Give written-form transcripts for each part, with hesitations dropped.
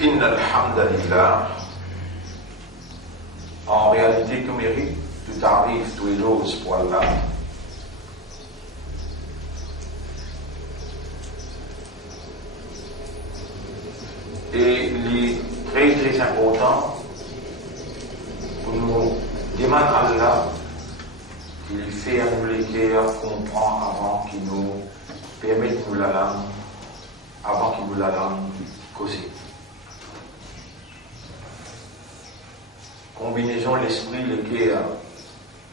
Inna alhamdulillah. En réalité, tout mérite, tout arrive, tout éloge pour Allah. Et il est très très important pour nous demander à Allah qu'il fait à nous les cœurs comprendre avant qu'il nous permette de nous la langue, avant qu'il nous la langue causer. Combinaison l'esprit, le cœur,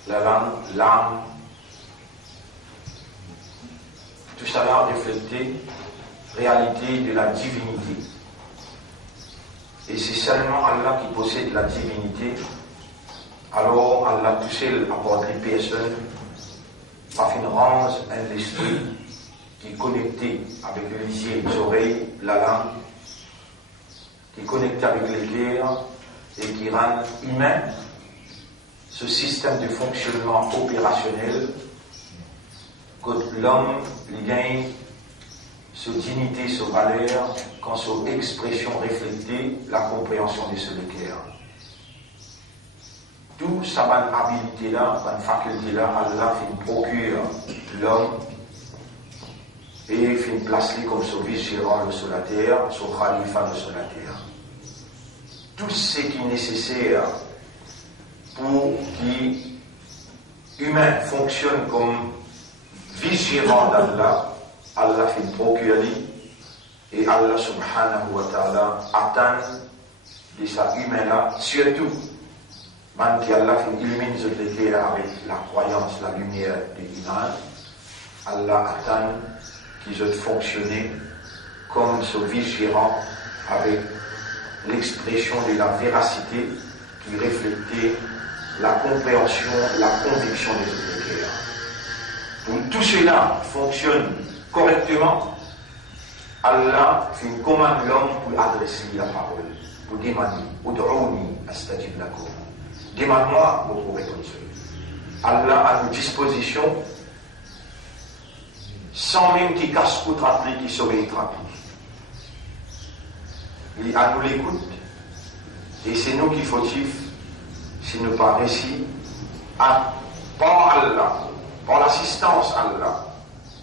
la langue, l'âme, tout ça va refléter réalité de la divinité. Et c'est seulement Allah qui possède la divinité. Alors Allah tout seul apporte les personnes par une rendre un esprit qui est connecté avec les yeux, les oreilles, la langue, qui est connecté avec le cœur et qui rend humain ce système de fonctionnement opérationnel que l'homme gagne sa dignité, sa valeur, quand son expression reflète la compréhension de ce cœur. Tout ça, bonne habilité-là, bonne faculté-là, Allah fait procure l'homme et fait une place comme son vice-gérant sur la terre, son khalifa sur la terre. Tout ce qui est nécessaire pour que l'humain fonctionne comme vice-gérant d'Allah, Allah fait procurer et Allah subhanahu wa ta'ala attend de sa humain-là, surtout, même que Allah fait illumine ce cœur avec la croyance, la lumière de l'iman, Allah attend qu'ils aient fonctionné comme ce vice-gérant avec l'expression de la véracité qui reflétait la compréhension, la conviction des autres cœurs. Pour tout cela fonctionne correctement, Allah fait une commande l'homme pour adresser la parole, pour demander, Ud'ouni astajib lakum. Demande-moi, vous pourrez répondre. Allah a une disposition sans même qu'il casse ou trapper, qu'il sauve et trapper. Il a nous l'écoute, et c'est nous qui fautifs, si nous pas réussi à par Allah, par l'assistance Allah,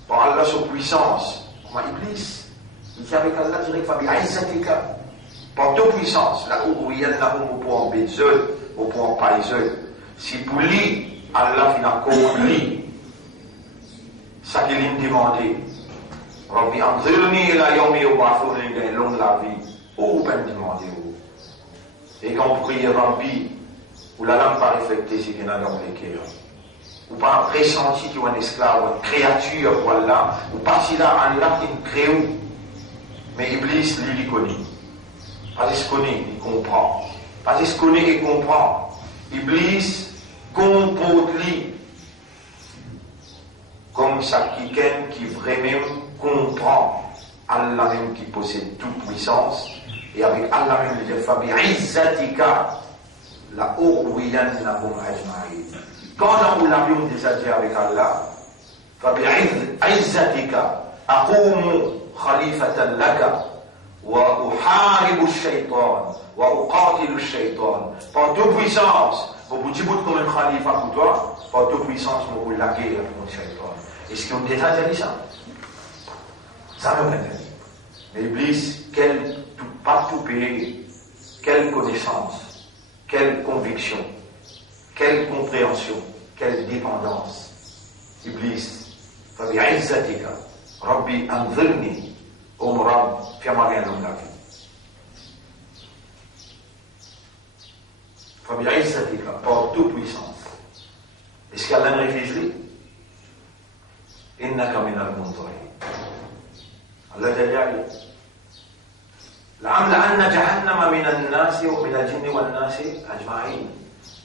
par Allah sur puissance, comme Iblis, il dit avec Allah direct, par toute puissance, là où il y a au point Bézol, au point Païzol, si pour lui, Allah n'a commandé lui, ça qu'il a demandé, Rabbi anzirni ila yawmi yub'athun, il gagne long la vie, ou peine demander. Et quand on prie Rabbi, ou la langue pas reflétée, c'est qu'il y en a dans les cœurs. Ou pas ressenti qu'il y a un esclave, une créature, voilà, ou pas si là, un là qui est créé. Mais Iblis, lui, il connaît. Pas qu'il connaît, il comprend. Pas qu'il connaît, il comprend. Iblis comporte lui comme ça, quelqu'un qui vraiment comprend Allah même qui possède toute puissance. Et avec Allah même, il dit Fabi Izzatika, la Ughwiyannahum ajma'in. Quand on l'avion déjà dit avec Allah, Fabi Izzatika, aqumu khalifatan laka, wa uharibu shaytan, wa uqatilu shaytan. Par toute puissance, vous vous dites comme un khalifa pour toi, par toute puissance, vous vous la guerre pour le shaytan. Est-ce qu'on a déjà dit ça? Ça ne veut pas dire. Mais Iblis, pas tout payer, quelle connaissance, quelle conviction, quelle compréhension, quelle dépendance. Iblis, Fabi Izzatika, Rabbi anzirni, Rab, fais-moi rien dans la vie. Fabi Izzatika, par toute puissance. Est-ce qu'Allah réfléchit? Innaka minal munzirin. Allah Jalla لأملأن جهنم من الناس ومن الجن والناس أجمعين.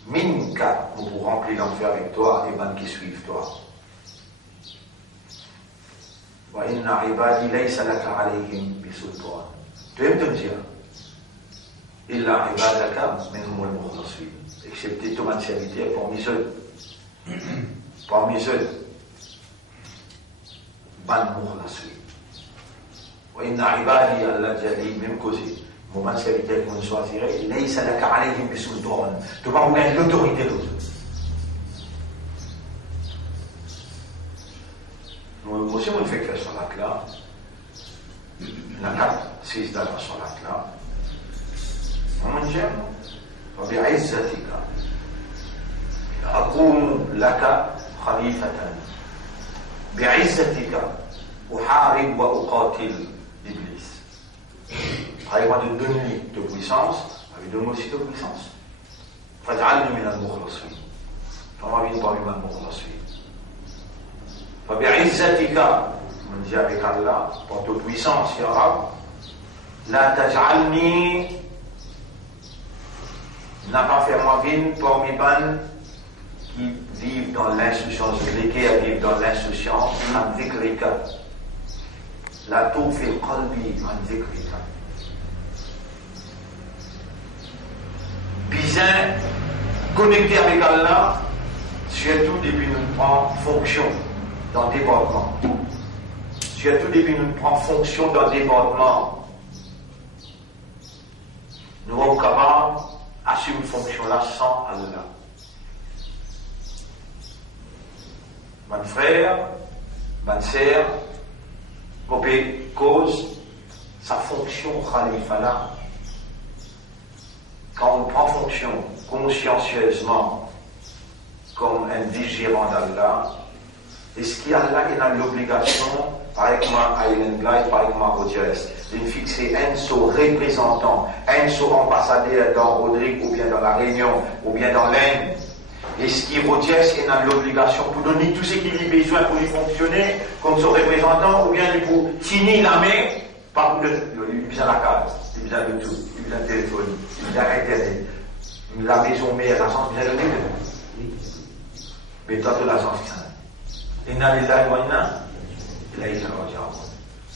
Minka, nous pourrons remplir l'enfer avec toi et ben qui suivent toi. Wa inna ibadi laysa laka alayhim bisultan. Tu aimes te dire illa ibadaka minhum al-mukhlasin. Excepté ton serviteur parmi eux. Parmi eux. Ban mukhlasin. وإن عبادي الذين même causé moment de serviteur qu'on choisirait, il est là, il est sur le trône. Tu vas avoir l'autorité de l'autre. Nous aussi, on fait faire salat là. Il y a 4, 6 dates à salat là. On dit, وبعزتك أقوم لك خليفة بعزتك أحارب وأقاتل إبليس. Avant de donner de puissance, avec donne aussi de puissance. فاجعلني من المخلصين. فما بين parmi من المخلصين. فبعزتك من dit avec Allah, par toute puissance, ya Rab, لا تجعلني n'a pas fait moi vivre parmi les qui vivent dans l'insouciance, lesquels vivent dans l'insouciance, en dhikrika. La tour fait qalbi en dhikrika. Bizarre, connecté avec Allah, surtout depuis nous prend fonction dans le développement. Surtout depuis nous prend fonction dans le développement. Nous sommes capables d'assumer une fonction-là sans Allah. Mon frère, ma sœur, cause sa fonction khalifa-là. Quand on prend fonction consciencieusement comme un vigilant d'Allah, est-ce qu'Allah a l'obligation, par exemple à Island Glide, par exemple à Rogers, de fixer un seul représentant, un seul ambassadeur dans Rodrigue, ou bien dans la Réunion, ou bien dans l'Inde? Est-ce que Rogers a l'obligation pour donner tout ce qu'il a besoin pour y fonctionner comme son représentant, ou bien pour tenir la main, pas pour il a besoin de la carte, il a besoin de tout, il a besoin de téléphone, il a besoin d'Internet, la maison mère, l'agence, il a besoin de tout. Mais toi, tu l'agence, Inna lillahi wa inna ilayhi raji'un.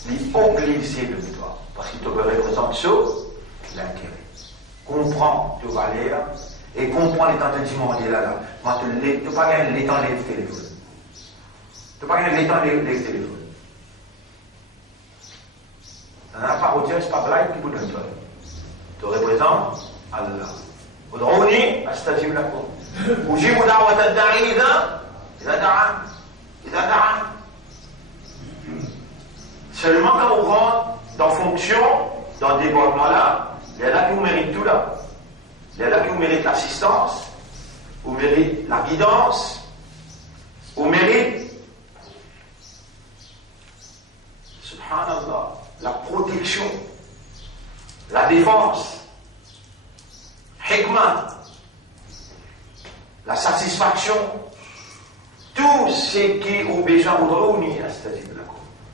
Il est obligé de toi, parce qu'il te représente sur l'intérêt. Comprends tes valeurs et comprends les temps de dimanche là. Tu n'as pas gagné les temps des téléphones. Tu n'as pas gagné les temps des téléphones. Tu n'as pas retiré, c'est pas blague qui vous donne toi. Tu représentes Allah. Ud'ouni astajib lakum. Ujibu da'wata ad-da'i idha da'an. Seulement quand on rentre dans fonction, dans le développement-là, il y a là qui vous mérite tout là. Il y a là qui vous mérite l'assistance, vous mérite la guidance, vous mérite, subhanallah, la protection, la défense, hikmah, la satisfaction. Tout ce qui est au besoin d'Oudrouni, c'est-à-dire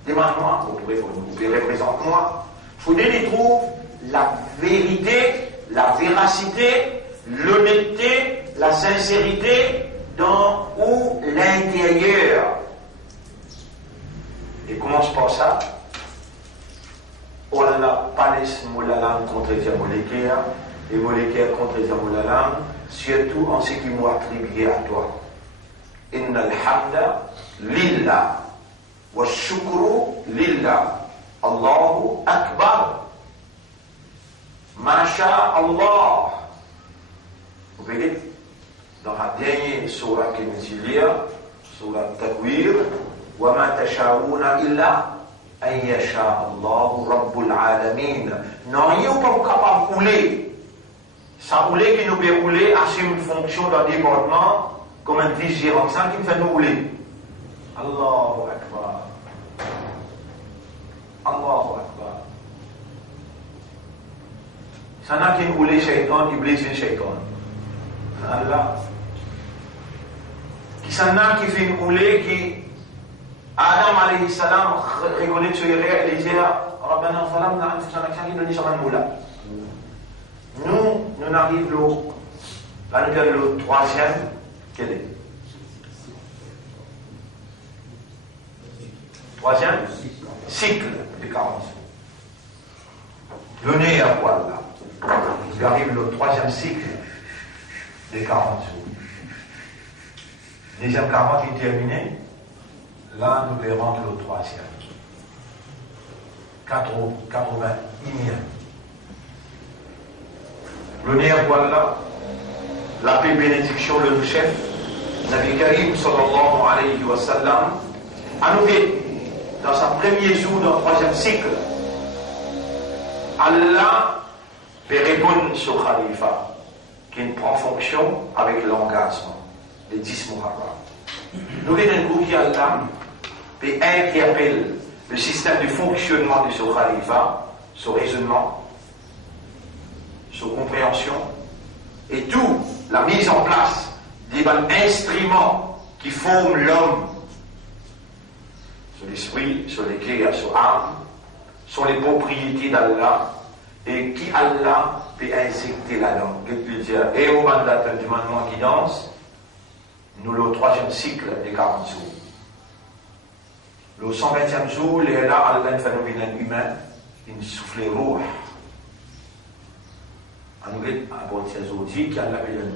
demande-moi, vous pouvez représenter moi. Il faut qu'il trouve la vérité, la véracité, l'honnêteté, la sincérité dans ou l'intérieur. Et commence par ça. Oh là là, Palès Moulalam contre Diamolékea, et Molékea contre Diamoulalam, surtout en ce qui m'a attribué à toi. إن الحمد لله والشكر لله الله أكبر ما شاء الله. Vous voyez, dans la dernière sourate que nous lisons, sourate Takwir, وما تشاءون إلا أن يشاء الله رب العالمين. Non, il n'est pas capable de rouler. Ça rouler qui nous peut rouler assume une fonction d'un département comme un vigilant, ça qui me fait nous rouler. Allahu Akbar. Allahu Akbar. Ça n'a qu'une roulé shaitan, Iblis est shaitan. Allah. Qui ça n'a qui fait une roulée qui Adam alayhi salam reconnaît sur les règles et dit Rabbana salamna anfusana qui nous dit ça nous n'arrivons là nous avons le troisième. Quel est? Troisième cycle de 40 jours. Le nez à poil là. Il arrive le troisième cycle de 40 jours. Deuxième 40 est terminé. Là, nous verrons le troisième. 81e. L'honneur d'Allah, la paix bénédiction, le chef, Nabi Karim sallallahu alayhi wa sallam, a nommé dans sa premier jour, dans le 3e cycle, Allah peut répondre sur Khalifa, qui prend fonction avec l'engagement des 10 Muharram. Nous avons un groupe qui Allah peut interpeller le système de fonctionnement de ce Khalifa, son raisonnement, son compréhension, et tout la mise en place des instruments qui forment l'homme, sur l'esprit, sur les clés, sur l'âme, sur les propriétés d'Allah, et qui Allah peut injecter la langue. Je peux dire, et au mandat du mandement qui danse, nous le 3e cycle des 40 jours. Le 120e jour, il est là, Allah, phénomène humain, il souffle rouh. Anglais, à bord de ces outils qui Allah peut donner.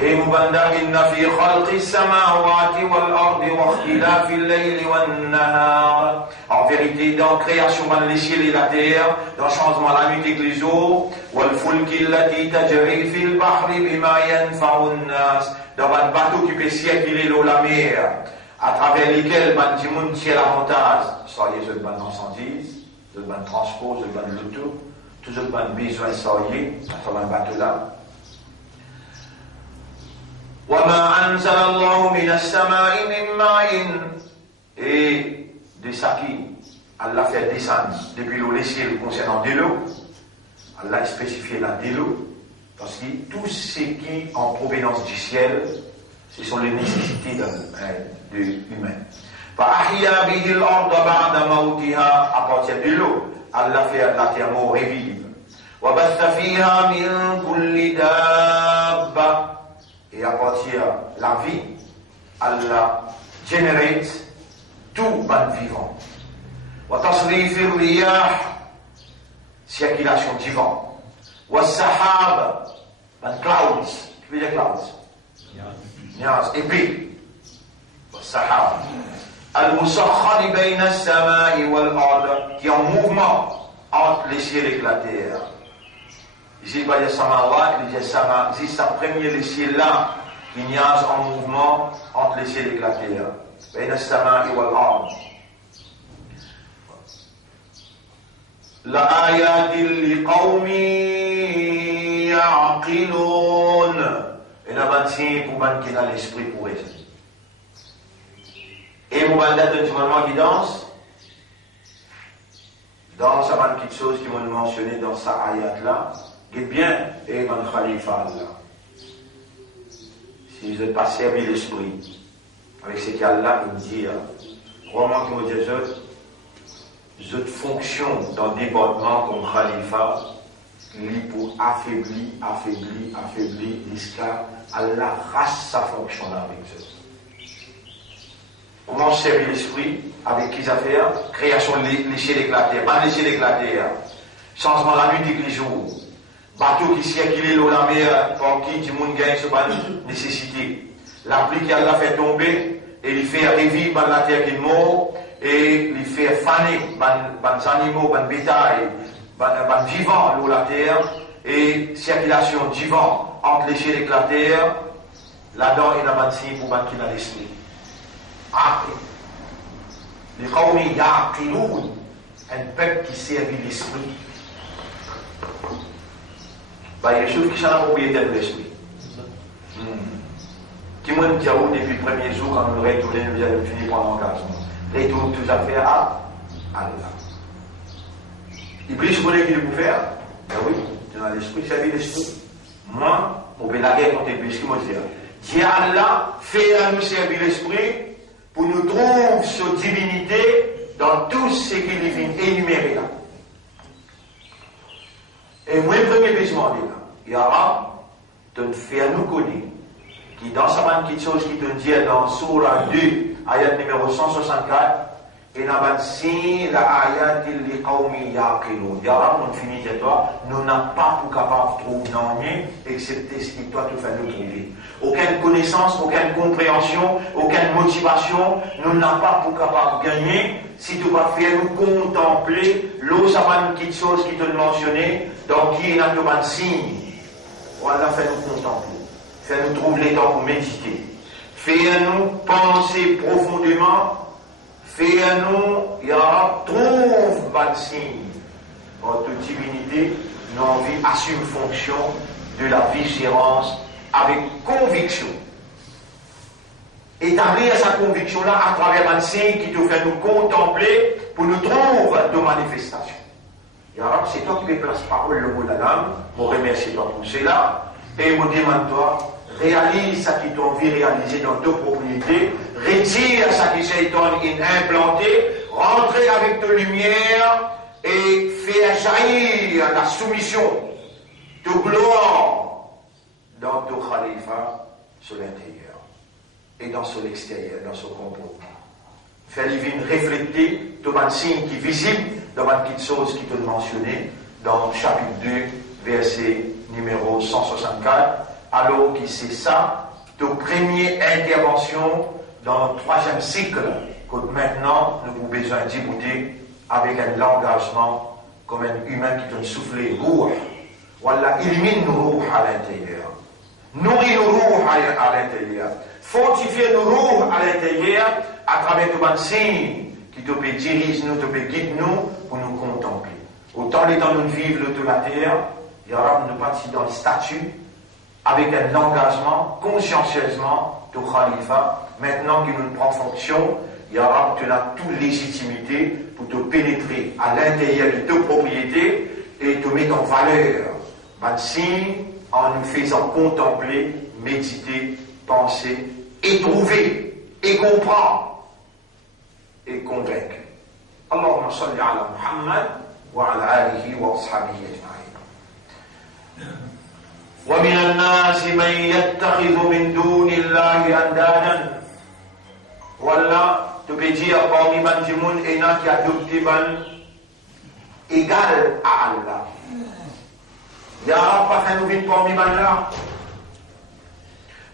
Et Mubanda, inna fi khalqi samawati wal ardi wa ikhtilafi al-layli wan nahar. En vérité, dans la création des cieux et la terre, dans le changement de la nuit et les jours, wal fulki allati tajri fil bahri bima yanfa'u an-nas. Dans un bateau qui peut circuler l'eau la mer, à travers lesquels man timoun tient l'avantage. Soyez ce ban incendie, ce ban transport, ce ban l'auto, tout ce ban besoin soyez, à travers un bateau là. وَمَا أَنزَلَ اللَّهُ مِنَ السَّمَاءِ مِن مَّاءٍ. Et de ça qui Allah fait descendre depuis l'eau les ciels concernant de l'eau, Allah a spécifié là de l'eau, parce que tout ce qui en provenance du ciel, ce sont les nécessités de l'humain. فَأَحْيَا بِهِ الْأَرْضَ بَعْدَ مَوْتِهَا. À partir de l'eau, Allah fait la terre mort et vive. وَبَثَّ فِيهَا مِن كُلِّ دَابَّةٍ. Et à partir de la vie, Allah génère tout ban vivant. Wa tasrif ar-riyah, circulation du vent. Wa sahab, ban clouds, tu veux dire clouds? Niaz, épée. Wa sahab. Al-musakhkhar bayna as-sama'i wal-ard, qui est en mouvement entre les cieux et la terre. Ici, il va dire Samawat, il dit Sama. Ici, ça premier les cieux là, qui niaise en mouvement entre les cieux et la terre. Bayna as-sama'i wal-ard. La ayatil liqawmi ya'qilun. Et la bâtisse pour man qui a l'esprit pour raisonner. Et mon mandat de moment qui danse, dans sa man quelque chose qui m'a mentionné dans sa ayat là, qui est bien, et man khalifa là. Si vous n'êtes pas servi l'esprit, avec ce qu'Allah nous dit, vraiment que je fonction dans le département comme khalifa, lui pour affaiblir, jusqu'à Allah rase sa fonction là avec eux. Comment servir l'esprit avec qui ça fait? Création de cieux et la terre, pas les cieux et la terre. Changement de la nuit et les jours. Bateau qui circule l'eau la mer, pour qui tout le monde gagne sur la nécessité. La pluie qui a fait tomber, et il fait revivre la terre qui est morte, et il fait faner les animaux, les bétail, les vivants l'eau la terre, et circulation du vent entre les cieux et la terre. Là-dedans, il y a un signe pour qui a l'esprit. Les qawmi ya'qiloun, un peuple qui servit l'esprit. Il y a des choses qui sont la propriété de l'esprit. Qui m'a dit depuis le premier jour, quand nous retournons, nous allons finir par l'engagement. Retourne tout à fait à Allah. Iblis connaît qui le peut faire. Ben oui, c'est dans l'esprit, servir l'esprit. Moi, on fait la guerre contre Iblis, qui m'a dit. Dieu Allah fait à nous servir l'esprit pour nous trouver sa divinité dans tout ce qu'il vient énumérer là. Et moi, le premier besoin de là, il y aura de faire nous connaître, qui dans sa main, quelque chose qui te dit dans Surah 2, ayat numéro 164, et dans la signe, la ayat li qawmi yaqilun. Il y aura, on finit de toi, nous n'avons pas pour capable de trouver dans rien, excepté ce qui toi te fait nous trouver. Aucune connaissance, aucune compréhension, aucune motivation, nous n'avons pas pour capable de gagner, si tu vas faire nous contempler, l'eau, ça va quelque chose qui te mentionné, donc qui est un signe. voilà, fais-nous contempler, fais-nous trouver les temps pour méditer, fais-nous penser profondément, fais-nous, ya Rab, trouve le signe, votre divinité, nous envie, assume fonction de la vigilance avec conviction. Établir sa conviction-là à travers un signe qui te fait nous contempler pour nous trouver de manifestations. Ya Rab, c'est toi qui me place parole le mot de la langue, je remercie toi pour cela, et je demande toi, réalise ce qui t'a envie de réaliser dans ta propriété, retire ce qui s'est implanté, rentrez avec ta lumière et fais jaillir la soumission de gloire dans ton khalifa sur l'intérieur et dans son extérieur, dans son comportement. Fais-les refléter tout un signe qui est visible dans une petite chose qui te mentionné dans chapitre 2, verset numéro 164, alors que c'est ça, ta première intervention dans le 3e cycle, que maintenant nous avons besoin d'ébouter avec un engagement comme un humain qui donne souffler roux. Voilà, illumine nos roux à l'intérieur. Nourris nos roux à l'intérieur. Fortifie nos roux à l'intérieur à travers tout un signe qui te peut diriger nous, te peut guider nous pour nous contempler. Autant les temps nous vivons de la terre, il y aura nous partir dans le statut avec un engagement consciencieusement de Khalifa. Maintenant qu'il nous prend fonction, il y aura toute légitimité pour te pénétrer à l'intérieur de tes propriétés et te mettre en valeur. Un signe en nous faisant contempler, méditer, penser et trouver et comprendre et convaincre. Allahumma salli ala Muhammad wa ala alihi wa ashabihi ajma'in. ومن الناس من يتخذ من دون الله أندادا. Voilà, tu peux dire parmi les gens et n'a qui adopté égal à Allah. Il n'y a pas fait nous vivre parmi les là.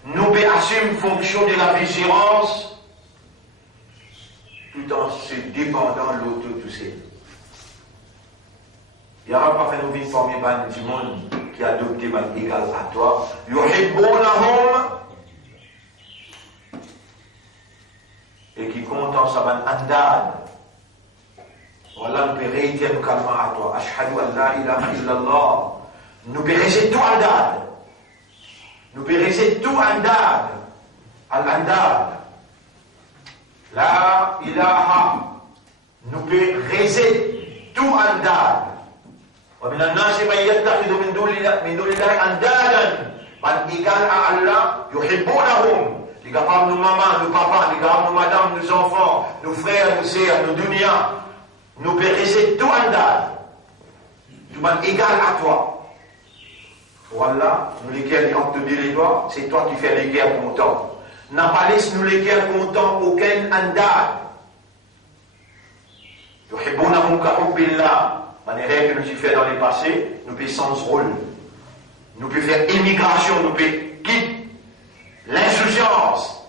Nous pouvons assumer fonction de la vigilance tout en se dépendant l'autre de tout ça. Il n'y a pas fait nous vivre parmi les gens qui adopté égal à toi. Yuhibbunahum et qui compte en sa andad. Voilà, nous pouvons réitérer nos calmants à toi. Ashhadu an la ilaha illallah. Nous pouvons réaliser tout andad. Nous pouvons réaliser tout andad. Al-andad. La ilaha. Nous pouvons réaliser tout andad. ومن الناس من يتخذ من دون الله أندادا من égal à Allah يحبونهم. Les capables, nos mamans, nos papas, les capables, nos madames, nos enfants, nos frères, nos sœurs, nos dunyas, nous périsser tout andad. Tout le monde égal à toi. Voilà, nous lesquels ont te dit les doigts, c'est toi qui fais les guerres contents. N'a pas laissé nous les guerres contents aucun andad. يحبونهم كحب الله. Dans les règles que nous avons fait dans les passés, nous pouvons sans rôle. Nous pouvons faire immigration, nous pouvons quitter l'insouciance.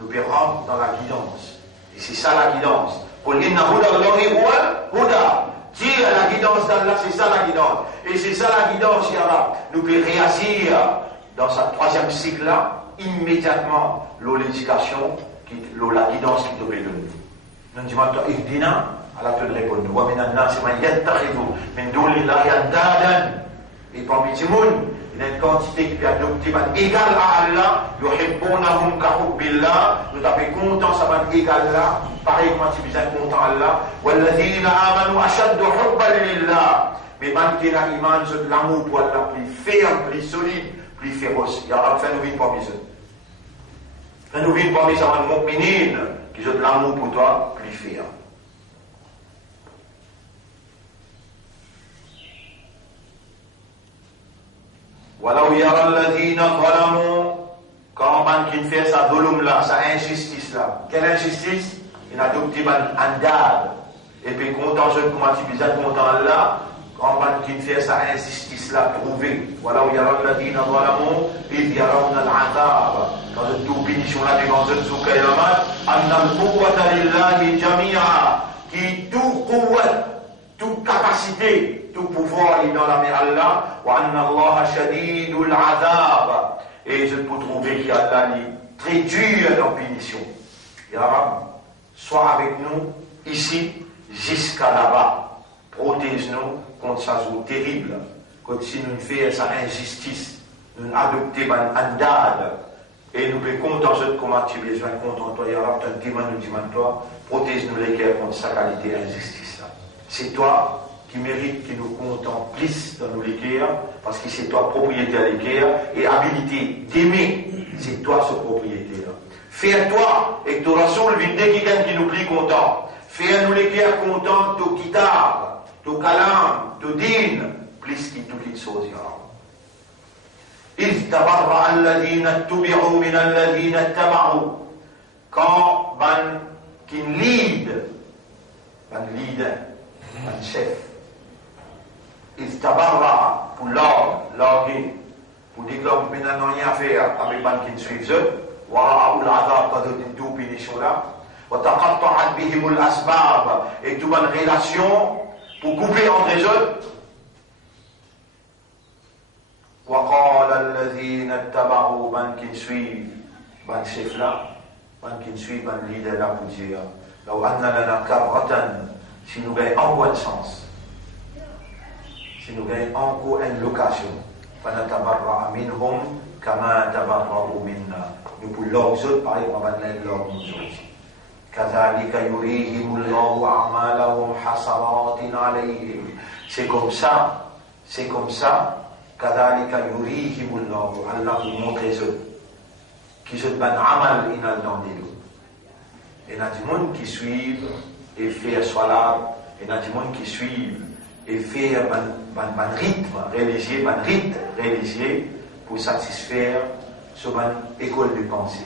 Nous pouvons rentrer dans la guidance. Et c'est ça la guidance. Pour l'inna huda Allahi huwa huda. Dire la guidance d'Allah, c'est ça la guidance. Et c'est ça la guidance, Yara. Nous pouvons réagir dans sa 3e cycle-là, immédiatement, l'éducation, la guidance qui devait donner. Nous disons, Ihdina. Allah te répond, wa minan nasi man yattakhidhu min dunillahi andadan. Et parmi les gens, il y a une quantité qui peut adopter égal à Allah, yuhibbunahum ka hubbillah. Nous avons content ça va égal là, pareil comme tu besoin content Allah. Walladhina amanu ashaddu hubban lillah. Mais man qui a iman, c'est l'amour pour Allah plus ferme, plus solide, plus féroce. Il y a fait nous vivre parmi eux. Fait nous vivre parmi les mu'minin qui ont l'amour pour toi plus ferme. ولو يرى الذين ظلموا quand man qui fait sa volume là, sa injustice là. Quelle injustice? Il a adopté man andad. Et puis content je comment tu disais content là, quand man qui fait sa injustice là trouvé. ولو يرى الذين ظلموا إذ يرون العذاب. Quand cette bénédiction là devant eux sous Kayamat, أن القوة لله جميعا. Qui tout قوة, toute capacité capacité, tout pouvoir est dans la main d'Allah. Wa anna Allah shadidul azab. Et je peux trouver qu'Allah est très dur dans la punition. Ya Rab, sois avec nous ici jusqu'à là-bas. Protège-nous contre sa joue terrible. Quand si nous faisons sa injustice, nous adoptons un andad. Et nous pouvons compter en ce comment tu as besoin de compter en toi. Ya Rab, tu nous demandes toi. Protège-nous les cœurs contre sa qualité d'injustice. C'est toi qui mérite que nous comptons plus dans nos cœurs, parce que c'est toi propriétaire des cœurs, et habilité d'aimer, c'est toi ce propriétaire. Fais-toi, et que tu rassembles le vide qui nous plie content. Fais-nous les cœurs contents, ton kitab, ton kalam, ton din, plus que toutes les choses. إذ تبرأ الذين اتبعوا من الذين اتبعوا. Quand ban qui lead, ban leader, ban chef, il tabarra pour l'ordre, pour dire que vous n'avez rien à faire avec ban qui suivent eux, wara'u l'adab quand vous dites punition là, wa taqatta'at bihim al-asbab, et toute bonne relation pour couper entre eux. Wa qala alladhina ittaba'u ban qui suivent, ban chef là, ban qui suivent, ban leader là pour dire, law anna lana karratan, si nous gagnons encore une chance, si nous gagnons encore une location, فَنَتَبَرَّأَ مِنْهُمْ كَمَا تَبَرَّأُوا مِنَّا. Nous pouvons leur autres, par exemple, on va donner leur nous autres. كَذَلِكَ يُرِيهِمُ اللَّهُ أَعْمَالَهُمْ حَسَرَاتٍ عَلَيْهِمْ. C'est comme ça, كَذَلِكَ يُرِيهِمُ اللَّهُ. Allah vous montre eux, qui se ban amal inal dans des loups. Et il y a des gens qui suivent et faire salat, et il y a des gens qui suivent et faire un rythme religieux pour satisfaire sur une école de pensée.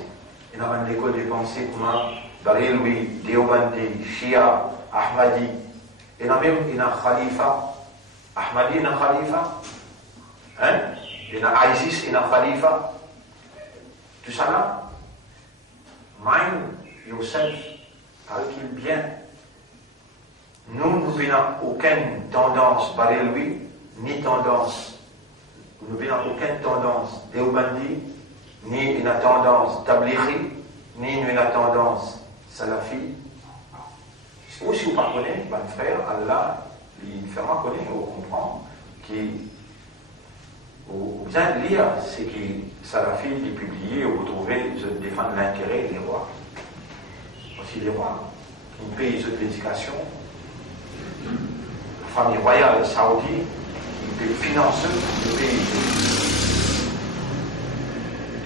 Et dans une école de pensée, comment Baréloui, Deobandi, Shia, Ahmadi, et même il y a un khalifa, Ahmadi, il y a un khalifa, hein? Il y a un ISIS, il y a un khalifa, tout ça là, mind yourself, calcule bien. Nous n'avons aucune tendance, Baréloui, ni tendance, nous n'avons aucune tendance Deobandi, ni une tendance Tablighi, ni une tendance Salafi. Ou si vous ne connaissez pas, mon frère, Allah, il fait reconnaître, on comprend, vous bien lire ce que Salafi est publié, où vous trouvez, je défends l'intérêt des rois. Aussi les rois, qui payent l'éducation. La famille royale saoudite, il finance le pays.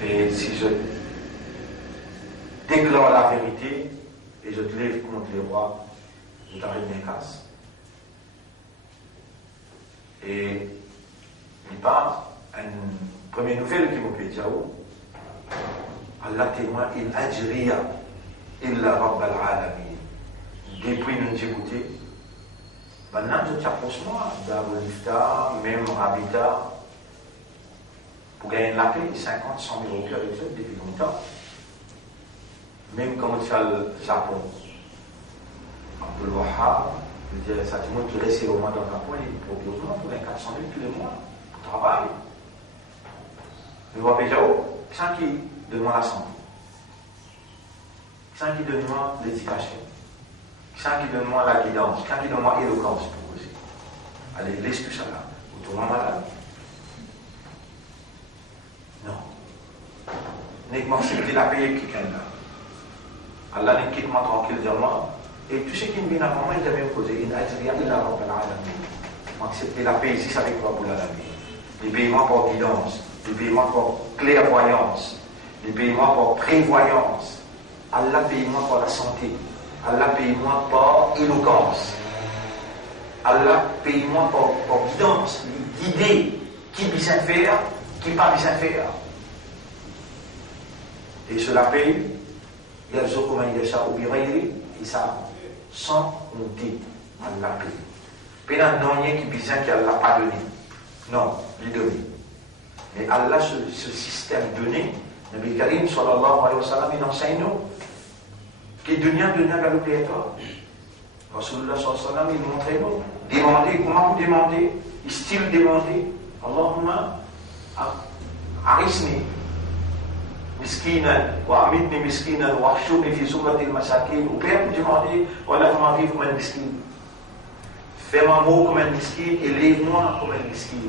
Et si je déclare la vérité et je te lève contre les rois, je t'arrête mes casses. Et il parle, une première nouvelle qui m'a fait dire, Allah témoin, il ajriya illa rabbal alamin. Depuis nous Djibouti, maintenant je t'approche moi, d'Abolifta, même Habitat, pour gagner la paix, 50, 100 000 euros avec eux depuis longtemps. Même quand on fait le Japon, Abdul Wahab, je veux dire, ça tout le monde qui reste au moins dans le Japon, il propose au moins pour 400 000 tous les mois, pour travailler. Je vois déjà, sans qui donne-moi la santé, sans qui donne-moi l'éducation, sans qui donne-moi la guidance, sans qui donne-moi l'éloquence pour vous. Allez, laisse tout ça là, vous tournez malade. Non. N'est-ce pas accepter la paix qui est là. Allah n'est quitte-moi tranquille de moi. Et tout ce qui me vient avant moi, il devait me poser une ajriya illa rabbal alamin. Accepter la paix ici, ça avec quoi pour l'alamin. Les paiements pour guidance, les paiements pour clairvoyance, les paiements pour prévoyance. Allah paye-moi pour la santé. Allah paye-moi pour éloquence. Allah paye-moi pour guidance, guider qui bien faire, qui pas bien faire. Et cela paye, il y a ce comment il y a ça au biraïri, et ça, sans honte, Allah paye. Pénal non, il y a qui bien qu'il n'a pas donné. Non, il donne. Mais Allah, ce système donné, Nabi Karim, sallallahu alayhi wa sallam, il enseigne nous, que dunya galopéatoire. Rasulullah sallallahu alayhi wa sallam, il montrait nous. Demandez, comment vous demandez? Style demander. Allahumma arisni miskinan wa amitni miskinan wa ahshurni fi zumratil masakin. Ou bien vous demandez, voilà comment vivre comme un miskin. Fais-moi mot comme un miskin et lève-moi comme un miskin.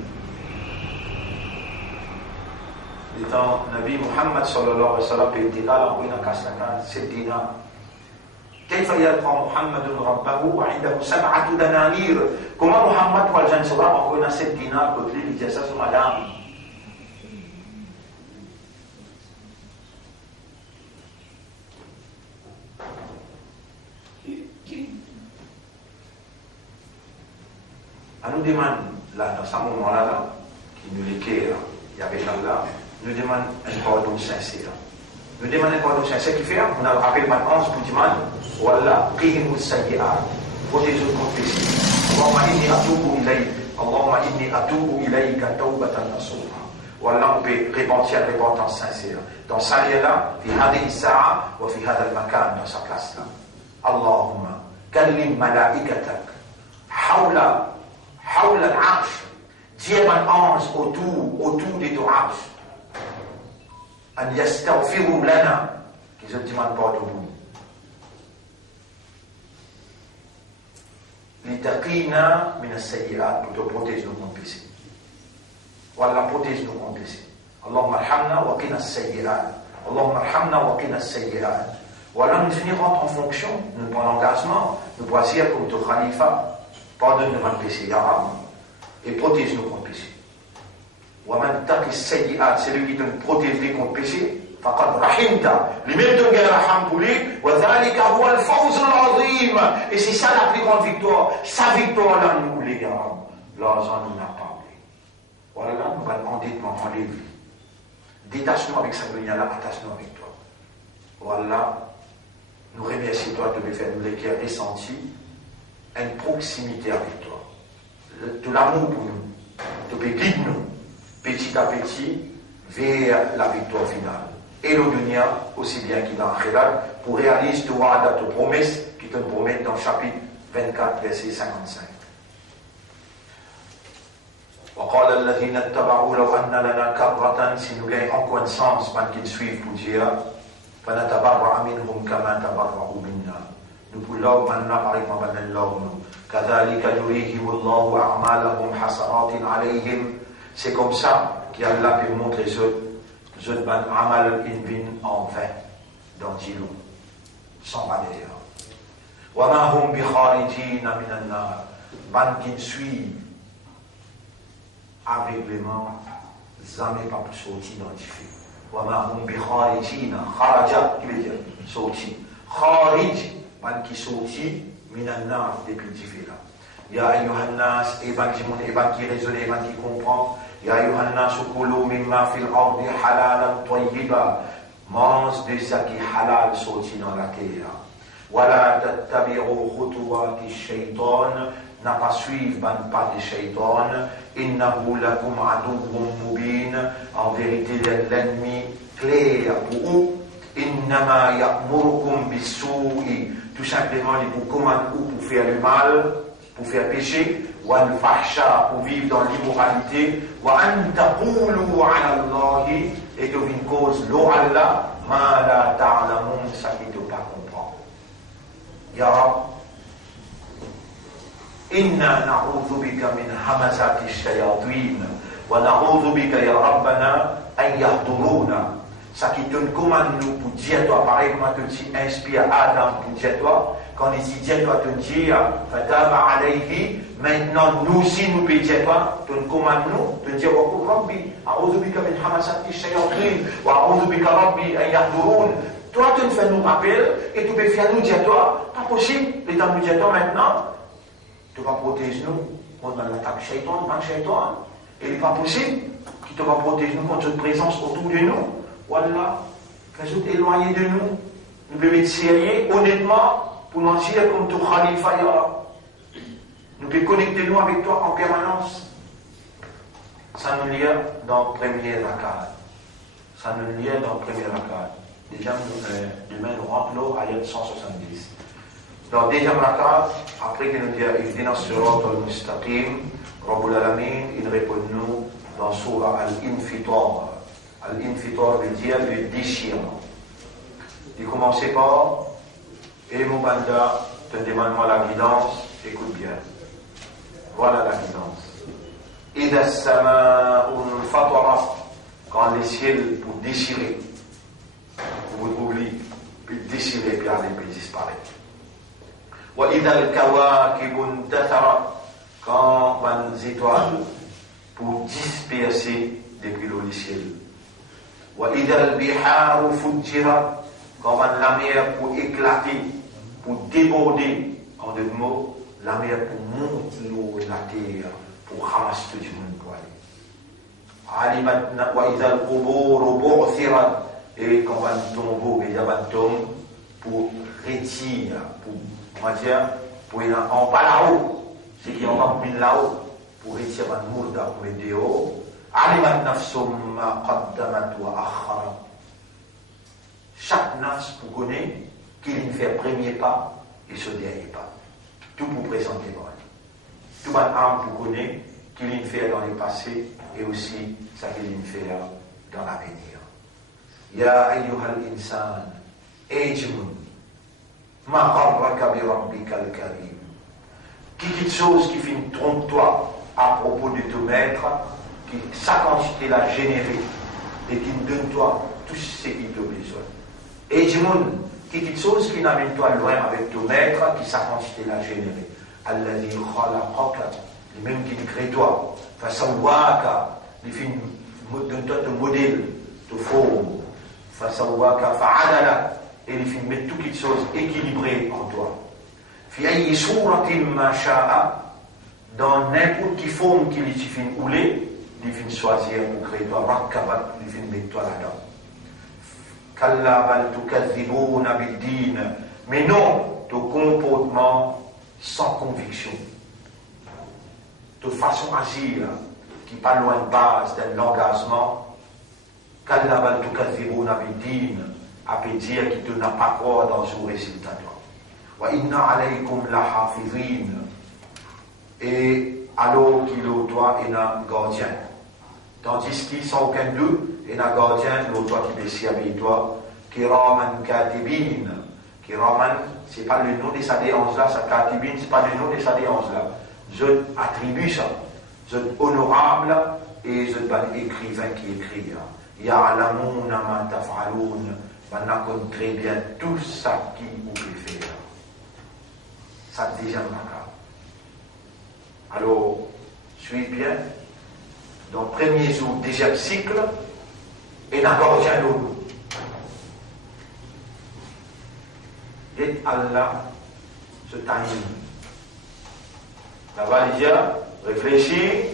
Étant Nabi Muhammad sallallahu alayhi wa sallam, il était là, il a cassé la case, 7 dinars. كيف يلقى محمد ربه وعنده 7 دنانير. Comment Muhammad va le savoir encore une 7 dinars côté lui dit ça sur madame. On nous demande là dans ce moment-là qui nous l'éclaire, il y avait là, nous demande un pardon sincère. Nous demandons un pardon sincère qui fait, on a rappelé maintenant ce petit man, voilà, qihim as-sayyi'at, protège contre les péchés. Allahumma inni atubu ilayka tawbatan nasuha. Voilà, on peut repentir la repentance sincère. Dans ça lieu-là, fi hadhihi as-sa'a wa fi hadha al-makan, dans sa place-là. Allahumma kallim malaikatak hawla al-'arsh. Dis un ange autour de ton arche. أن يستغفروا لنا qu'ils ont demandé pardon pour nous. لتقينا من السيئات pour te protéger de nos péchés. Voilà, protège nos contre péchés. اللهم ارحمنا وقنا السيئات. اللهم ارحمنا وقنا السيئات. Voilà, nous finirons en fonction, nous prenons l'engagement, nous voici comme ton khalifa, pardonne-nous nos péchés, ya Rab, et protège nos contre péchés. ومن تقي السيئات, celui qui te protège des contre péchés, فقد رحمت, lui-même te gagne raham pour lui, وذلك هو الفوز العظيم, et c'est ça la plus grande victoire, sa victoire là nous les gars, l'argent nous n'a pas oublié. Voilà, nous va demander de m'enlever. Détache-nous avec sa dunya là, attache-nous avec toi. Voilà, nous remercions toi de me faire nous les ressenti une proximité avec toi, de l'amour pour nous, de guide-nous petit à petit vers la victoire finale. Et le dunya, aussi bien qu'il a en khilal, pour réaliser ta promesse qui te promet dans le chapitre 24, verset 55. وقال الذين اتبعوا لو أن لنا كرة, si nous gagnons en connaissance, man qui suivent pour dire, فنتبرأ منهم كما تبرأوا منا. Nous pouvons maintenant par exemple كذلك يريهم الله أعمالهم حسرات عليهم. C'est comme ça qu'Allah peut montrer ce amal en vain dans Jilou, sans valeur. وَمَا هُمْ بِخَارِجِينَ مِنَ النَّارِ. Ban qui suit aveuglément, jamais pas sorti dans le feu. وَمَا هُمْ بِخَارِجِينَ, kharaja, qui veut dire sorti. Kharij, ban qui sorti, min an-nar, depuis le feu là. Ya ayyuhan nas, et ban qui raisonne, et ban qui comprend. Ya ayyuhan nas, kulu mimma fil ardi halalan tayyiba. Mange de ça qui halal sorti dans la terre. Wala tattabi'u khutuwati shaytan, n'a pas suivre ban pas de shaytan. Innahu lakum aduwwun mubin. En vérité, l'ennemi clair pour vous. Innama ya'murukum bis-su'i. Tout simplement, il vous commande pour faire le mal, pour faire péché, wal fahsha, pour vivre dans l'immoralité, wa an taqulu ala Allahi, et que une cause l'eau Allah, ma la ta'lamun, ça qui ne pas comprendre. Ya Rab, inna na'udhu bika min hamazati shayatin, wa na'udhu bika ya Rabbana an yahduruna. Ça qui te commande nous pour dire toi, pareil comment tu inspires Adam pour dire toi, quand il dit dire toi, tu dis, fataba alayhi, maintenant nous aussi nous pouvons dire toi, tu commandes nous, tu dis, wa rabbi, a'udhu bika min hamasati shayatin, wa a'udhu bika rabbi an yahdurun. Toi tu nous fais nous rappel, et tu peux faire nous dire toi, pas possible, les temps nous dire toi maintenant, tu vas protéger nous contre l'attaque shaitan, et il n'est pas possible qu'il te va protéger nous contre cette présence autour de nous. Voilà, fais-nous éloigner de nous. Nous pouvons être sérieux, honnêtement, pour nous dire comme ton Khalifa ya. Nous pouvons connecter nous avec toi en permanence. Ça nous lie dans le premier rakat. Ça nous lie dans le premier rakat. Déjà, demain, nous rentrons l'eau à 170. Dans le deuxième rakat, après qu'il nous dit Ihdina as-sirata al-mustaqim, Rabbul Alamin, il répond nous dans Surah Al-Infitar. Al-Infitar veut dire le déchirement. Il commençait par et mon banda, te demande-moi la guidance, écoute bien. Voilà la guidance. Ida as-sama'u al-fatara, quand les ciels pour déchirer, pour vous oublier, puis déchirer, puis aller, puis disparaître. Wa ida al-kawakibu intathara, quand les étoiles pour disperser depuis le ciel. Wa ida al-biharu fujjira, quand la mer pour éclater, pour déborder, en deux mots, la mer pour monter l'eau et la terre, pour ramasser tout le monde pour aller. Alimat wa idha al-qubur bu'thirat, et quand on tombe, il y a un tombe pour retirer, pour dire, pour aller en bas là-haut, c'est qui en bas là-haut, pour retirer un mourda pour les dehors. Alimat nafsum ma qaddamat wa akharat. Chaque nafs pour connaître qu'il fait premier pas et ce dernier pas. Tout pour présenter moi. Tout un âme pour connaître qu'il fait dans le passé et aussi ça qu'il fait dans l'avenir. Ya ayyuhal insan, ejmun, ma gharraka bi rabbikal karim. Quelque chose qui fait une trompe-toi à propos de ton maître, qui sa quantité l'a généré et qui donne toi tout ce qu'il te besoin. Ejmun, quelque chose qui n'amène toi loin avec ton maître, qui sa quantité l'a généré. Alladhi khalaqaka, le même qui crée toi. Fasawwaka, il fait donne-toi ton modèle, ton forme. Fasawwaka fa'adala, et il fait mettre toutes les choses équilibrées en toi. Fi ayyi suratin ma sha'a, dans n'importe quelle forme qu'il fait ouler, il fait choisir pour créer toi, rakkabat, il fait mettre toi là-dedans. Kalla bal tukadhibuna bid-din, mais non, ton comportement sans conviction, de façon agir, qui n'est pas loin de base d'un engagement, Kalla bal tukadhibuna bid-din, à peut dire qu'il ne n'a pas croire dans ce résultat. Wa inna alaykum la hafizin, et alors qu'il est toi et un gardien. Tandis qu'il sans aucun doute, et un gardien, l'autre toi qui décide avec toi, Kiraman Katibin. Kiraman, ce n'est pas le nom de sa déance là, sa Katibin, ce n'est pas le nom de sa déance là. Je attribue ça. Je suis honorable et je suis un écrivain qui écrit. Ya'lamouna ma taf'aloun, maintenant qu'on très bien tout ça qui vous pouvez faire. Ça déjà marqué. Alors, suis bien. Dans le premier jour, deuxième cycle, et d'accord, tiens l'eau. Et Allah se timing. La validien, réfléchis,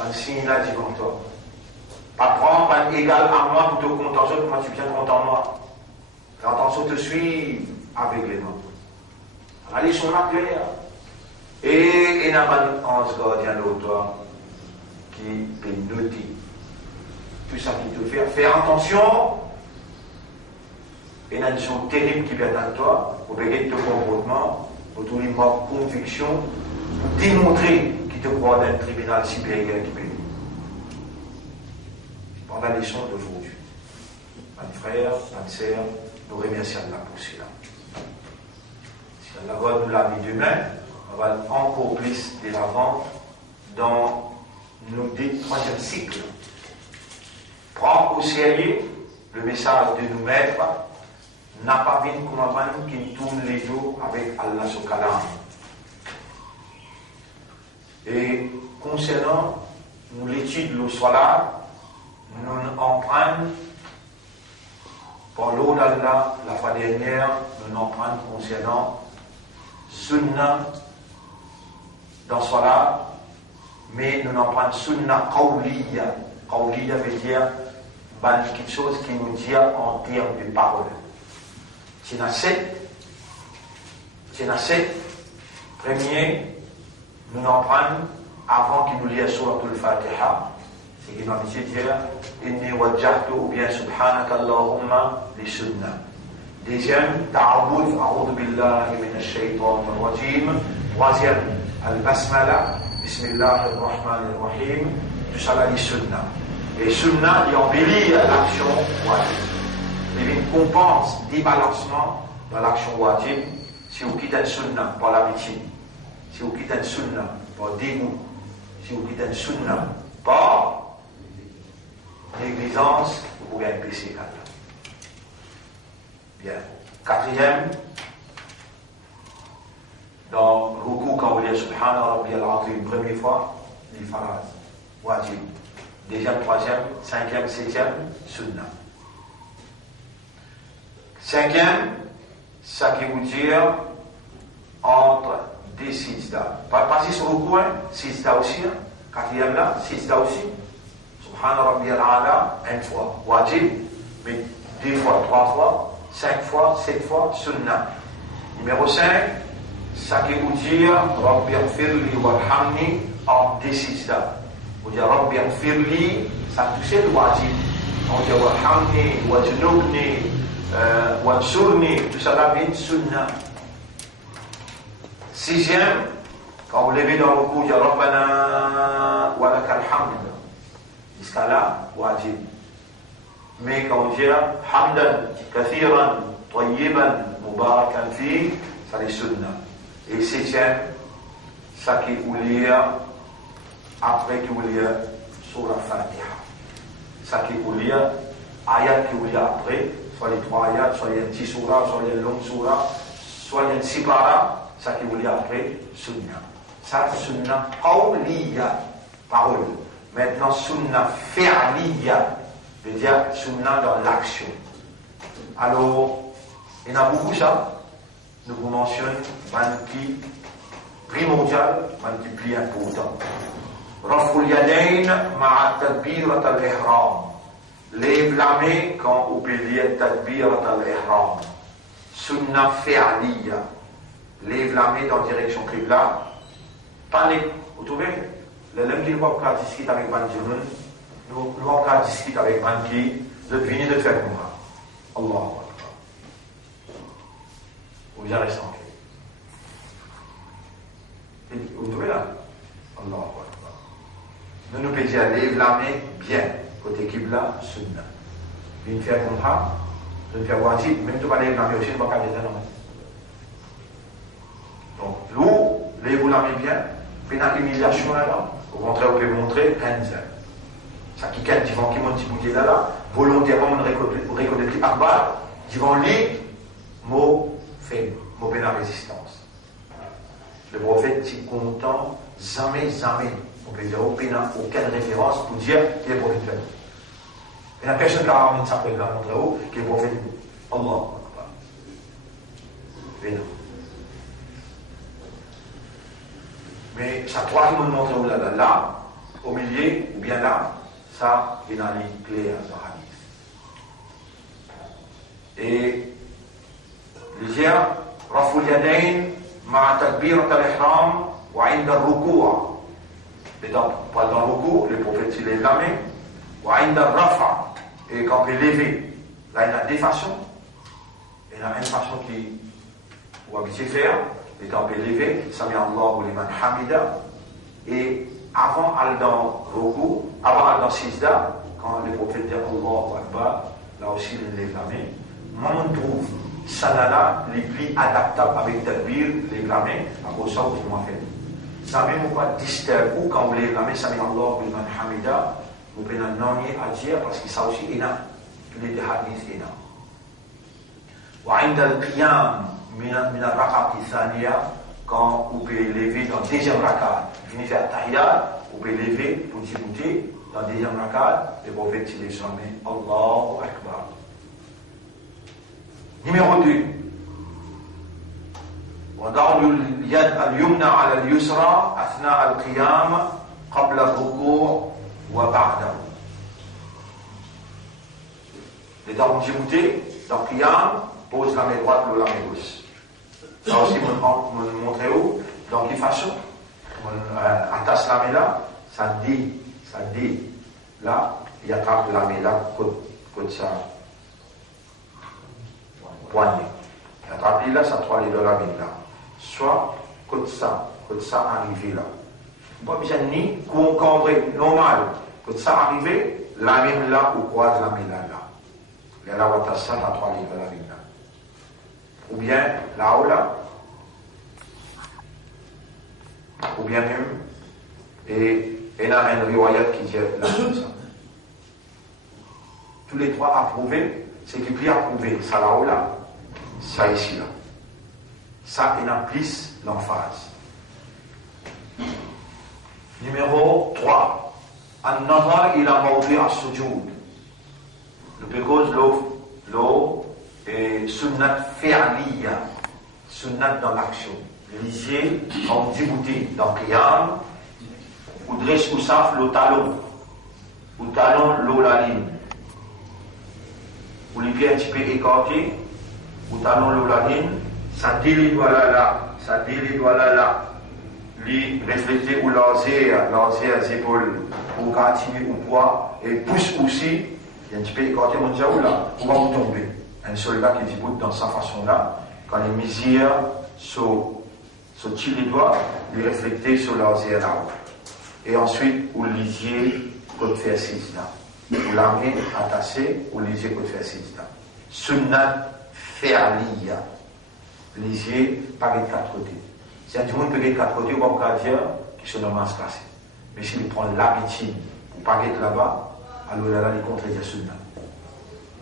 un signe là, dit comme toi. Pas prendre, pas égal à moi pour te contenter, moi tu viens content moi. L'intention te suit aveuglément. La leçon là claire. Et il y a un ange gardien de toi qui peut noter tout ça qui te fait faire attention. Et il y a une chose terrible qui vient à toi, pour bégayer ton comportement, pour ton conviction, pour démontrer qu'il te croit dans un tribunal supérieur qui peut. Pendant la leçon d'aujourd'hui. Mes frères, mes sœurs, nous remercions Allah pour cela. Si Allah va nous la vie demain, on va encore plus de l'avant dans nos troisième cycle. Prends au sérieux le message de nous mettre, n'a pas vu comme avant qui tourne les jours avec Allah sur Kalam. Et concernant l'étude de l'O-Salat, nous en prenons, pour l'eau d'Allah, la fois dernière, nous en prenons concernant Sunnah dans Salat, mais nous en prenons Sunnah Qawliya. Qawliya veut dire quelque chose qui nous dit en termes de parole. C'est dans sept premiers, nous en prenons avant qu'il nous lise Surat al-Fatiha. C'est qu'il m'a dit dire Inni wajjahtu ou bien Subhanaka Allahumma li sunnah. Deuxième, ta'awudh, a'udhu billahi minash shaytanir rajim. Troisième, al-basmala, bismillahir-rahmanir-rahim. Tout ça là, les sunnah. Et sunnah, il embellit l'action wajib. Il compense des balancements dans l'action wajib. Si vous quittez une sunnah par l'habitude, si vous quittez une sunnah par dégoût, si vous quittez une sunnah par négligence, vous pouvez un péché là. Bien. Quatrième, dans Ruku, quand vous dites Subhana Rabbi al-Azim, première fois, les faraz, wajib. Deuxième, troisième, cinquième, septième, sunnah. Cinquième, ça qui vous dit entre des sijda. Pas juste Ruku, sijda aussi. Quatrième là, sijda aussi. Subhana Rabbi al-Ala, une fois, wajib, mais deux fois, trois fois. 5 fois, 7 fois, sunnah. Numéro 5, ça qui vous dit Rabbi ighfirli warhamni en décida. Vous dites Rabbi ighfirli, ça touche le wajib. On dit warhamni, wajnubni, wansurni, tout ça là vient sunnah. Sixième, quand vous levez dans le coup, vous dites Rabbana wa lakal hamd. Jusqu'à là, wajib. Mais quand on dit hamdan, kathiran, tayyiban, mubarakan fi, ça les sunnah. Et septième, ça qui vous lit après qui vous lit sur la Fatiha. Ça qui vous lit, ayat qui vous lit après, soit les 3 ayats, soit les petits surah, soit les longues surah, soit les sipara, ça qui vous lit après, sunnah. Ça, sunnah qawliya, parole. Maintenant, sunnah fi'liya. C'est-à-dire sunnah dans l'action. Alors, il y en a beaucoup ça. Nous vous mentionnons un qui primordial, un qui plus important. Raful yadayn ma'a tadbirat al-ihram. Lève la main quand vous payez tadbirat al-ihram. Sunnah fi'liya. Lève la main dans la direction qibla. Panique. Vous trouvez? L'homme qui ne va pas discuter avec Ban Jumon. Nous allons discuter avec un qui de venir de faire comme ça. Allah Akbar. Vous avez ressenti. Vous trouvez là? Allah Akbar. Nous nous pouvons dire, lève la main bien. Côté Qibla, sunnah. Venir faire comme ça, de faire wajib, même si tu vas lève la main aussi, tu ne vas pas faire non. Donc, vous, lève la main bien, faites une humiliation là-dedans. Au contraire, vous pouvez montrer, hands up. Ça qui gagne, ils vont qui montent bouger là, volontairement, on récolte les akbar, ils vont lire, mot fait, mot bien la résistance. Le prophète est content, jamais, on peut dire, aucune référence pour dire qu'il est prophète. Et la personne qui a ramené ça pour montrer où, qui est prophète, Allah Akbar. Mais ça croit qu'il me montre où là, au milieu, ou bien là, ça, il y a une ligne claire dans le hadith. Et le dire, Raful yadayn ma'a tadbirat al-ihram wa 'inda al-ruku'. Et donc, pas dans le ruku', le prophète il lève la main, wa 'inda al-rafa'. Et quand il est levé, là il y a deux façons. Il y a une façon qui vous habituez faire, et quand il est levé, Sami Allahu liman hamida. Et avant d'aller dans Ruku, avant d'aller dans Sijda, quand le prophète dit Allahu Akbar, là aussi il lève la main. Moi, on trouve ça là les plus adaptables avec Tadbir, lève la main, à cause de ça, vous m'en faites. Ça même pas disturbe ou quand vous lève la main, Sami Allahu liman hamida, vous pouvez en nommer à dire parce que ça aussi est là. Les deux hadiths est là. وعند القيام من الركعة الثانية quand vous pouvez lever dans le deuxième rakat, vous venez faire tahiyat, vous pouvez lever pour discuter dans le deuxième rakat, et vous faites les sommets, Allahu Akbar. Numéro 2. وضع اليد اليمنى على اليسرى أثناء القيام قبل الركوع وبعده. Les dents discuter dans le qiyam, pose la main droite ou la main gauche. Ça aussi, me montrer où, dans quelle façon. On attache la main là, ça dit, là, il attrape la main là, côté ça. poignet. Attraper là, ça trois les dollars là. Soit, comme ça arrivé là. Pas besoin ni cambré normal. Quand ça arrivé, la même là ou croise la même là. Et là, on va ça à trois les dollars là. Ou bien là, ou bien même, et il y a un riwayat qui dit là comme ça. Tous les trois approuvés, c'est qui plus approuvé, ça là, ça ici là. Ça, il a plus l'emphase. Numéro 3. An-nazar ila mawdi' as-sujud. Because l'eau est sunnat fi'liya, sunnat dans l'action. Lisez, en débouté dans Qiyam, ou dresse ou saf le talon, l'eau la ligne. Ou les pieds un petit peu écartés, ou talon l'eau la ligne, ça dit les doigts là, ça dit les doigts là. Les refléter ou lancer les épaules pour continuer au poids et pousse aussi, il y a un petit peu écarté mon diable là, pour vous tomber. Un soldat qui dit dans sa façon là, quand les misères sont les doigts, lui refléter sur lancer là. Et ensuite, vous lisiez quand faire six-là. Vous l'amenez attaché, vous lisiez quand faire six-là. Sunnat fi'liya. Lisiez par les quatre côtés. Si un monde peut être quatre côtés, on va dire qu'il se nomme à se casser. Mais s'il prend l'habitude pour pas être là-bas, alors là, il contredit Sunna.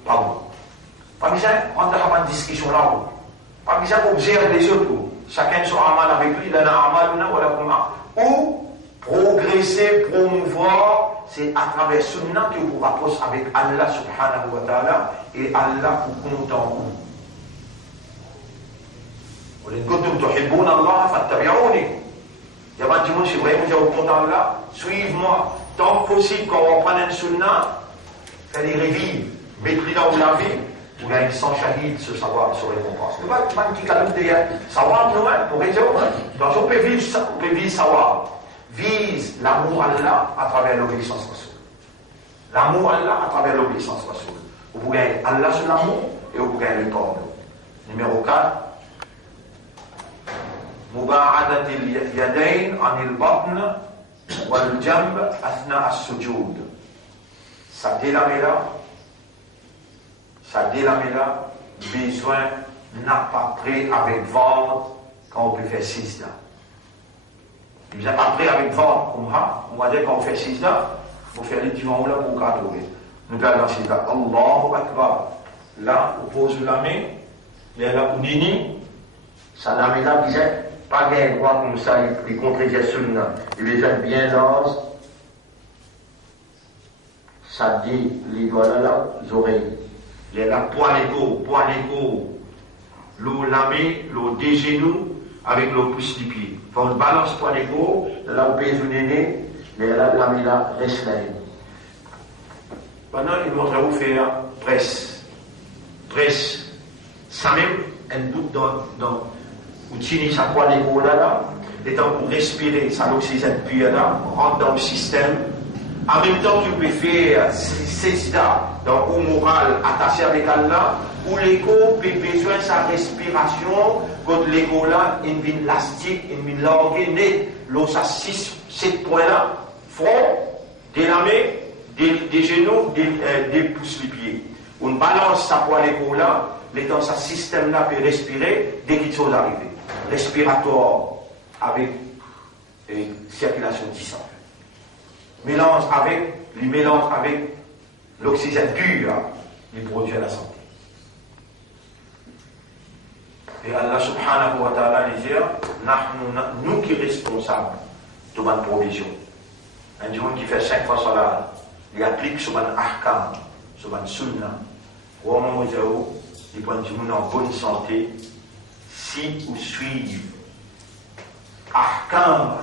Pas bon. Pas besoin d'entrer en discussion là-haut. Pas besoin d'observer les autres. Chacun son amal avec lui, il a un amal ou progresser, promouvoir, c'est à travers Sunna que vous rapprochez avec Allah subhanahu wa ta'ala et Allah vous compte en vous. وإن كنتم تحبون الله فاتبعوني. Il y a des gens qui vraiment dire au compte Allah, suive-moi. Tant que possible, quand on prend une sunna, c'est-à-dire revive, mettez là où la vie, vous gagnez 100 shahid, ce savoir, ce récompense. Ne pas qui calme d'ailleurs, savoir nous-mêmes, pour dire, donc on peut vivre savoir. Vise l'amour à Allah à travers l'obéissance Rasoul. L'amour à Allah à travers l'obéissance Rasoul. Vous gagnez Allah sur l'amour et vous gagnez le pardon. Numéro 4. مباعدة اليدين عن البطن والجنب أثناء السجود. Ça délamé là, besoin n'a pas prêt avec ventre quand on peut faire six là. Il n'y a pas prêt avec ventre comme ça, on va dire quand on fait six là, il faut faire les divans là pour cadrer. Nous allons six là, Allahu Akbar. Là, on pose la main, mais là, on dit, ça la main là, disait, pas bien droit comme ça, il contredit Sunna. Il les a bien larges. Ça dit les doigts là, les oreilles. Il y a la poids l'écho, l'eau lamé, l'eau des genoux, avec l'eau pousse du pied. Quand on balance poids l'écho, là on pèse le néné, mais là, la main là, reste là. Maintenant, il montre à vous faire presse. Ça même, un bout dans vous tirez sa poids d'épaule là, et donc vous respirez, ça l'oxygène puis là, rentre dans le système. En même temps, tu peux faire cesta, donc au moral attaché avec Allah, où l'écho peut besoin de sa respiration, quand l'écho là, une vine élastique, une vine larguée, net, l'eau ça 6-7 points là, front, délamé, des genoux, des pouces les pieds. On balance sa poids d'épaule là, dans ce système-là peut respirer dès qu'il chose arriver. Respiratoire avec circulation du sang. Mélange avec l'oxygène pur, il produit à la santé. Et Allah subhanahu wa ta'ala dit, nous qui sommes responsables de notre provision. Un jour qui fait 5 fois salat, il applique sur notre ahkam, sur notre sunna. Au moment où il peut être en bonne santé, si vous suivez ahkam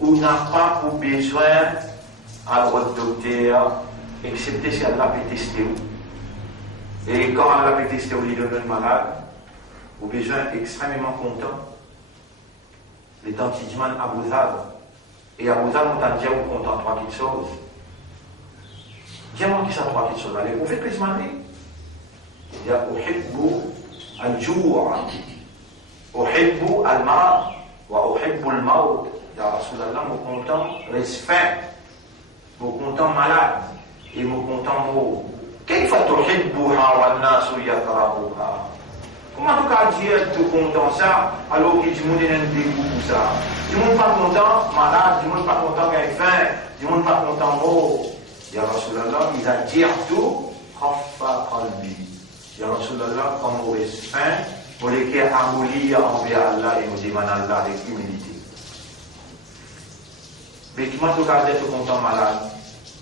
on n'a pas pour besoin à votre docteur, excepté si elle l'a testé. Et quand elle l'a testé, on lui donne un malade, vous avez besoin extrêmement content. Les temps qui disent à Abu Dhab. Et Abu Dhab, on t'a dit, on content trois petites choses. Dis-moi qui ça trois petites choses. Allez, vous faites plus demander. Il y a uhibbu al-ju'a, uhibbu al-marad, wa uhibbu al-maut. Ya Rasulallah, me content reste faim, me content malade, et me content mort. كيف تحبها والناس يكرهوها? Comment tu peux dire que tu es content ça alors que tout le monde est un dégoût pour ça? Tout le monde n'est pas content malade, tout le monde n'est pas content qu'il ait faim, tout le monde n'est pas content mort. Ya Rasulallah, il a dit tout, khaffa qalbi. Ya Rasulallah, comme on reste faim, on les qui amoulir envers Allah et on demande à Allah avec humilité. Mais comment tu peux dire que tu es content malade?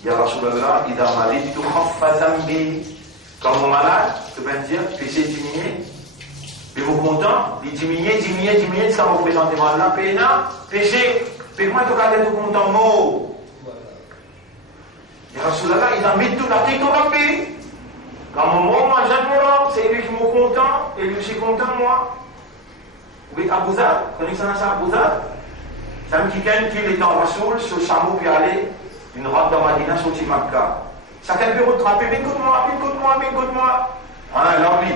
Ya Rasulallah, il a dit tout, khaffa zambi. Quand on est malade, tu peux dire, péché diminué. Mais vous content, il diminue, ça représente la peine, péché. Mais comment tu peux dire tout content mot? Ya Rasulallah, il a mis tout la tête au rapé. Quand moi, j'aime c'est lui qui me content, et lui aussi content, moi. Oui, Abu Dhar, connaissez ça, Abu Dhar? C'est un petit quelqu'un qui est en Rasoul, sur le chameau, puis aller, une route dans Madina, sur Timakka. Chacun peut rattraper, mais écoute-moi. Ah, lovely.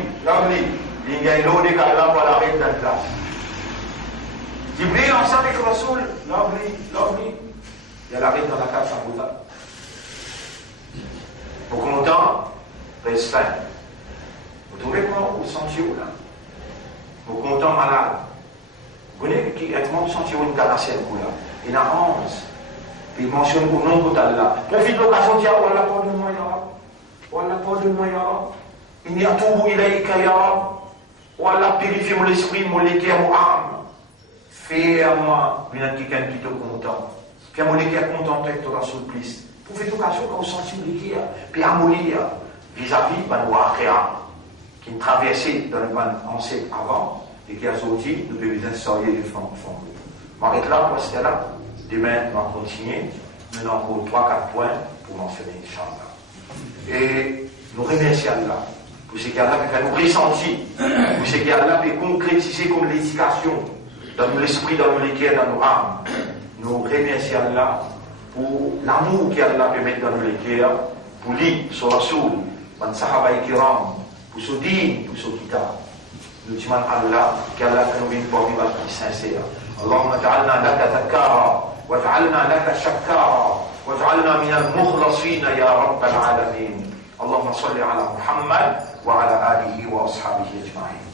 Il y a une eau de Kalla pour l'arrêt de la place. Jibril, ensemble avec Rasoul, lovely. Il y a l'arrêt dans la case à Abu Dhar. Au content, reste faim. Vous trouvez quoi au sentier là? Au content malade. Vous voyez qui est mon sentier une galaxienne là? Il y a 11. Puis il mentionne au nom d'Allah. Profite de l'occasion de dire Wallah pardonne-moi ya Rab. Inni atubu ilayka ya Rab. Wallah purifie mon esprit, mon équerre, mon âme. Fais-moi quelqu'un qui te content. Fais mon équerre content avec toi sur le plus. Profite de l'occasion quand vous sentez l'équerre. Puis amourir vis-à-vis de l'Akhira qui traversait dans le ancêtre avant et qui a sorti de les installer de fond. Je m'arrête là pour rester là. Demain, on va continuer. Maintenant, encore 3-4 points pour mentionner, Inch'Allah. Et nous remercions Allah pour ce qu'Allah fait nous ressentir, pour ce qu'Allah peut concrétiser comme l'éducation dans l'esprit, dans nos cœurs, dans nos âmes. Nous remercions Allah pour l'amour qu'Allah peut mettre dans nos cœurs, pour lui, son Rasoul, pour Sahaba et Kiram, pour ce din, pour ce kitab. Nous demandons à Allah qu'Allah fait nous une porte sincère. اللهم اجعلنا لك ذكارا واجعلنا لك شكارا واجعلنا من المخلصين يا رب العالمين اللهم صل على محمد وعلى آله وأصحابه أجمعين